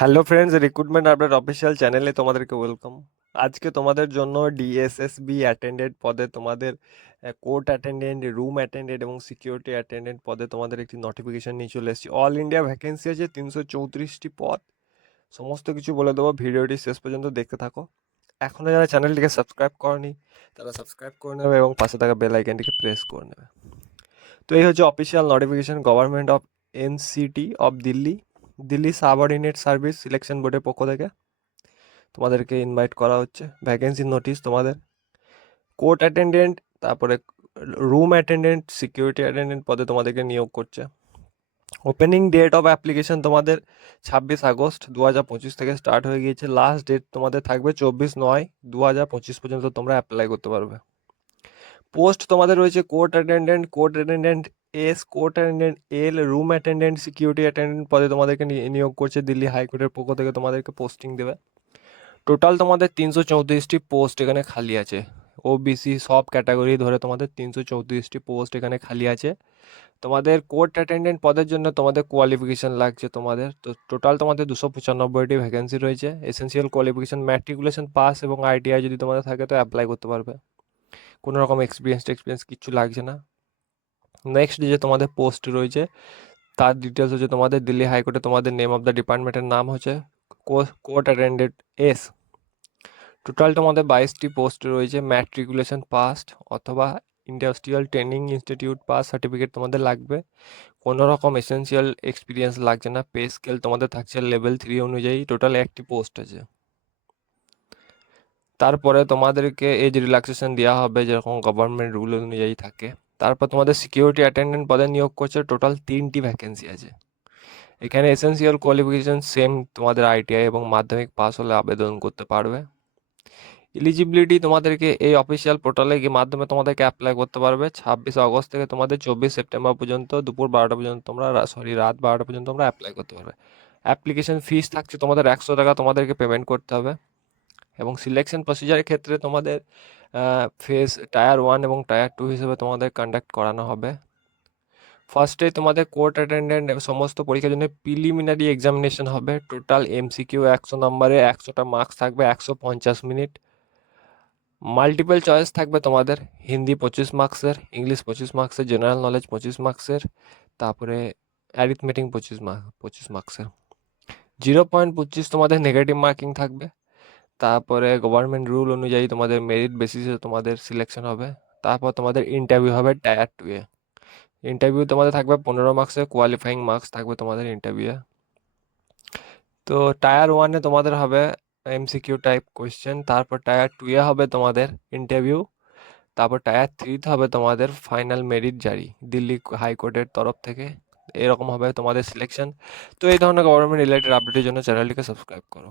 Hello friends recruitment update official চ্যানেলে তোমাদেরকে welcome আজকে তোমাদের জন্য ডিএসএসবি অ্যাটেন্ডেন্ট পদে তোমাদের কোর্ট অ্যাটেন্ডেন্ট রুম অ্যাটেন্ডেন্ট এবং সিকিউরিটি অ্যাটেন্ডেন্ট পদে তোমাদের একটি নোটিফিকেশান নিয়ে চলে এসেছি। অল ইন্ডিয়া ভ্যাকেন্সি আছে তিনশো চৌত্রিশটি পদ। সমস্ত কিছু বলে দেবো, ভিডিওটি শেষ পর্যন্ত দেখতে থাকো। এখনও যারা চ্যানেলটিকে সাবস্ক্রাইব করনি, তারা সাবস্ক্রাইব করে নেবে এবং পাশে থাকা বেল আইকনটিকে প্রেস করে নেবে। তো এই হচ্ছে official notification government of NCT of Delhi Delhi subordinate service selection বোর্ডের পক্ষ থেকে তোমাদেরকে ইনভাইট করা হচ্ছে। ভ্যাকেন্সি নোটিশ তোমাদের। কোর্ট অ্যাটেন্ডেন্ট তারপরে রুম অ্যাটেন্ডেন্ট সিকিউরিটি অ্যাটেন্ডেন্ট পদে তোমাদেরকে নিয়োগ করছে। ওপেনিং ডেট অফ অ্যাপ্লিকেশন তোমাদের ছাব্বিশ আগস্ট দু হাজার পঁচিশ থেকে স্টার্ট হয়ে গিয়েছে। লাস্ট ডেট তোমাদের থাকবে চব্বিশ নয় দু হাজার পঁচিশ পর্যন্ত তোমরা অ্যাপ্লাই করতে পারবে। পোস্ট তোমাদের রয়েছে court attendant court attendant S, court attendant L, room attendant, security attendant পদে তোমাদেরকে নিয়োগ করছে দিল্লি হাইকোর্টের পক্ষ থেকে তোমাদেরকে পোস্টিং দেবে। টোটাল তোমাদের তিনশো চৌত্রিশটি পোস্ট এখানে খালি আছে। ওবিসি সব ক্যাটাগরি ধরে তোমাদের তিনশো চৌত্রিশটি পোস্ট এখানে খালি আছে। তোমাদের কোর্ট অ্যাটেন্ডেন্ট পদের জন্য তোমাদের কোয়ালিফিকেশন লাগছে তোমাদের। তো টোটাল তোমাদের দুশো পঁচানব্বইটি ভ্যাকেন্সি রয়েছে। এসেন্সিয়াল কোয়ালিফিকেশন ম্যাট্রিকুলেশন পাস এবং আইটিআই যদি তোমাদের থাকে তো অ্যাপ্লাই করতে পারবে। কোনো রকম এক্সপিরিয়েন্স টেক্সপিরিয়েন্স কিচ্ছু লাগছে না। নেক্সট যে তোমাদের পোস্ট রয়েছে, তার ডিটেলস হচ্ছে তোমাদের দিল্লি হাইকোর্টে তোমাদের নেম অফ দ্য ডিপার্টমেন্টের নাম হচ্ছে কোর্ট অ্যাটেন্ডেড এস টোটাল তোমাদের বাইশটি পোস্ট রয়েছে ম্যাট্রিকুলেশন পাস্ট অথবা industrial training institute pass certificate তোমাদের লাগবে। কোনো রকম এসেন্সিয়াল এক্সপিরিয়েন্স লাগছে না পে স্কেল তোমাদের থাকছে লেভেল থ্রি অনুযায়ী টোটাল একটি পোস্ট আছে। তারপরে তোমাদেরকে এজ রিল্যাক্সেশন দেওয়া হবে যেরকম গভর্নমেন্ট রুল অনুযায়ী থাকে। তারপর তোমাদের সিকিউরিটি অ্যাটেন্ডেন্ট পদে নিয়োগ করছে টোটাল তিনটি ভ্যাকেন্সি আছে। এখানে এসেন্সিয়াল কোয়ালিফিকেশন সেম তোমাদের আইটিআই এবং মাধ্যমিক পাস হলে আবেদন করতে পারবে। এলিজিবিলিটি তোমাদেরকে এই অফিসিয়াল পোর্টালে গিয়ে মাধ্যমে তোমাদেরকে অ্যাপ্লাই করতে পারবে। ছাব্বিশ আগস্ট থেকে তোমাদের চব্বিশ সেপ্টেম্বর পর্যন্ত দুপুর বারোটা পর্যন্ত তোমরা সরি রাত বারোটা পর্যন্ত তোমরা অ্যাপ্লাই করতে পারবে। অ্যাপ্লিকেশন ফিস থাকছে তোমাদের একশো টাকা তোমাদেরকে পেমেন্ট করতে হবে। এবং সিলেকশন প্রসিজারের ক্ষেত্রে তোমাদের ফেস টায়ার ওয়ান এবং টায়ার টু হিসেবে তোমাদের কন্ডাক্ট করানো হবে। ফার্স্টে তোমাদের কোর্ট অ্যাটেন্ডেন্ট সমস্ত পরীক্ষার জন্য প্রিলিমিনারি এক্সামিনেশন হবে। টোটাল এমসিকিউ একশো নম্বরে একশোটা মার্কস থাকবে, একশো পঞ্চাশ মিনিট। মাল্টিপল চয়েস থাকবে তোমাদের, হিন্দি পঁচিশ মার্কসের ইংলিশ পঁচিশ মার্কসের জেনারেল নলেজ পঁচিশ মার্কসের তারপরে অ্যারিথমেটিক পঁচিশ মার্ক পঁচিশ মার্কসের জিরো পয়েন্ট পঁচিশ তোমাদের নেগেটিভ মার্কিং থাকবে। তারপরে গভর্নমেন্ট রুল অনুযায়ী তোমাদের মেরিট বেসিসে তোমাদের সিলেকশন হবে। তারপর তোমাদের ইন্টারভিউ হবে টায়ার টু এ। ইন্টারভিউ তোমাদের থাকবে পনেরো মার্কসের কোয়ালিফাইং মার্কস থাকবে তোমাদের ইন্টারভিউয়ে তো টায়ার ওয়ানে তোমাদের হবে এমসিকিউ টাইপ কোয়েশ্চেন তারপর টায়ার টু এ হবে তোমাদের ইন্টারভিউ তারপর টায়ার থ্রিতে হবে তোমাদের ফাইনাল মেরিট জারি, দিল্লি হাইকোর্টের তরফ থেকে। এরকম হবে তোমাদের সিলেকশন তো এই ধরনের গভর্নমেন্ট রিলেটেড আপডেটের জন্য চ্যানেলটিকে সাবস্ক্রাইব করো।